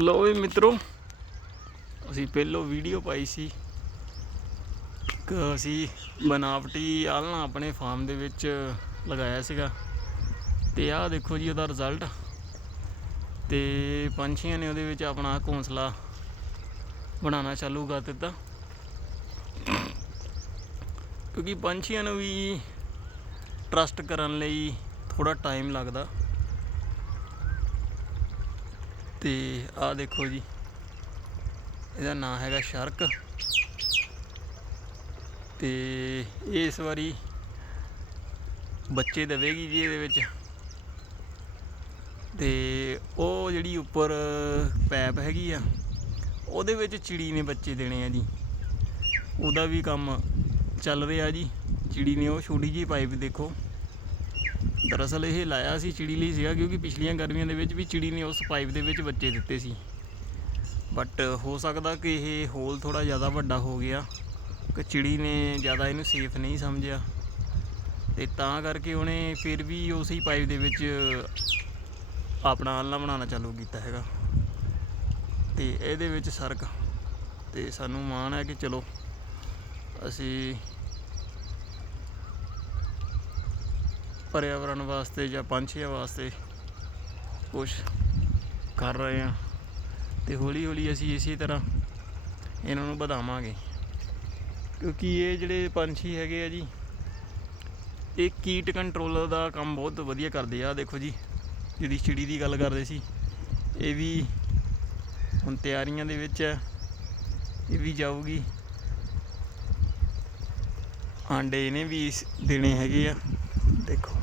ਲੋ ਵੀ ਮਿੱਤਰੋ, ਅਸੀਂ ਪਹਿਲੋਂ ਵੀਡੀਓ ਪਾਈ ਸੀ। ਕਿ ਅਸੀਂ ਬਨਾਵਟੀ ਆਲਣਾ ਆਪਣੇ ਫਾਰਮ ਦੇ ਵਿੱਚ ਲਗਾਇਆ ਸੀਗਾ। ਤੇ ਆਹ ਦੇਖੋ ਜੀ ਉਹਦਾ ਰਿਜ਼ਲਟ ਤੇ ਪੰਛੀਆਂ ਨੇ ਉਹਦੇ ਵਿੱਚ ਆਪਣਾ ਘੋਂਸਲਾ ਬਣਾਉਣਾ ਚਾਲੂ ਕਰ ਦਿੱਤਾ। ਕਿਉਂਕਿ ਪੰਛੀਆਂ ਨੂੰ ਵੀ ਟਰਸਟ ਕਰਨ ਲਈ ਥੋੜਾ ਟਾਈਮ ਲੱਗਦਾ। ਤੇ ਆਹ ਦੇਖੋ ਜੀ। ਇਹਦਾ ਨਾਮ ਹੈਗਾ ਸ਼ਰਕ। ਤੇ ਇਸ ਵਾਰੀ ਬੱਚੇ ਦੇਵੇਗੀ ਜੀ ਇਹਦੇ ਵਿੱਚ। ਤੇ ਉਹ ਜਿਹੜੀ ਉੱਪਰ ਪੈਪ ਹੈਗੀ ਆ, ਉਹਦੇ ਵਿੱਚ ਚਿੜੀ ਨੇ ਬੱਚੇ ਦੇਣੇ ਆ ਜੀ। ਉਹਦਾ ਵੀ ਕੰਮ ਚੱਲ ਰਿਹਾ ਜੀ। ਚਿੜੀ ਨੇ ਉਹ ਛੋਟੀ ਜਿਹੀ ਪਾਈਪ ਦੇਖੋ। ਦਰਅਸਲ ਇਹ ਲਾਇਆ ਸੀ, ਚਿੜੀ ਲਈ ਸੀਗਾ ਕਿਉਂਕਿ ਪਿਛਲੀਆਂ ਗਰਮੀਆਂ ਦੇ ਵਿੱਚ ਵੀ ਚਿੜੀ ਨੇ ਉਸ ਪਾਈਪ ਦੇ ਵਿੱਚ ਬੱਚੇ ਦਿੱਤੇ ਸੀ। ਬਟ ਹੋ ਸਕਦਾ ਕਿ ਇਹ ਹੋਲ ਥੋੜਾ ਜ਼ਿਆਦਾ ਵੱਡਾ ਹੋ ਗਿਆ, ਕਿ ਚਿੜੀ ਨੇ ਜ਼ਿਆਦਾ ਇਹਨੂੰ ਸੇਫ ਨਹੀਂ ਸਮਝਿਆ। ਤੇ ਤਾਂ ਕਰਕੇ ਉਹਨੇ ਫਿਰ ਵੀ ਉਸੇ ਪਾਈਪ ਦੇ ਵਿੱਚ ਆਪਣਾ ਆਲਣਾ ਬਣਾਉਣਾ ਚਾਲੂ ਕੀਤਾ ਹੈਗਾ। ਤੇ ਇਹਦੇ ਵਿੱਚ ਸਰਕ, ਤੇ ਸਾਨੂੰ ਮਾਣ ਹੈ ਕਿ ਚਲੋ ਅਸੀਂ ਪਰਿਆਵਰਣ ਵਾਸਤੇ ਜਾਂ ਪੰਛੀਆਂ ਵਾਸਤੇ ਕੁਝ ਕਰ ਰਹੇ ਹਾਂ। ਤੇ ਹੌਲੀ ਹੌਲੀ ਅਸੀਂ ਇਸੇ ਤਰ੍ਹਾਂ ਇਹਨਾਂ ਨੂੰ ਵਧਾਵਾਂਗੇ। ਕਿਉਂਕਿ ਇਹ ਜਿਹੜੇ ਪੰਛੀ ਹੈਗੇ ਆ ਜੀ, ਇਹ ਕੀਟ ਕੰਟਰੋਲ ਦਾ ਕੰਮ ਬਹੁਤ ਵਧੀਆ ਕਰਦੇ ਆ। ਦੇਖੋ ਜੀ, ਜਿਹੜੀ ਚਿੜੀ ਦੀ ਗੱਲ ਕਰਦੇ ਸੀ, ਇਹ ਵੀ ਹੁਣ ਤਿਆਰੀਆਂ ਦੇ ਵਿੱਚ ਹੈ। ਇਹ ਵੀ ਜਾਊਗੀ। ਆਂਡੇ ਇਹਨੇ ਵੀ ਇਸ- ਦੇਣੇ ਹੈਗੇ ਆ। ਦੇਖੋ।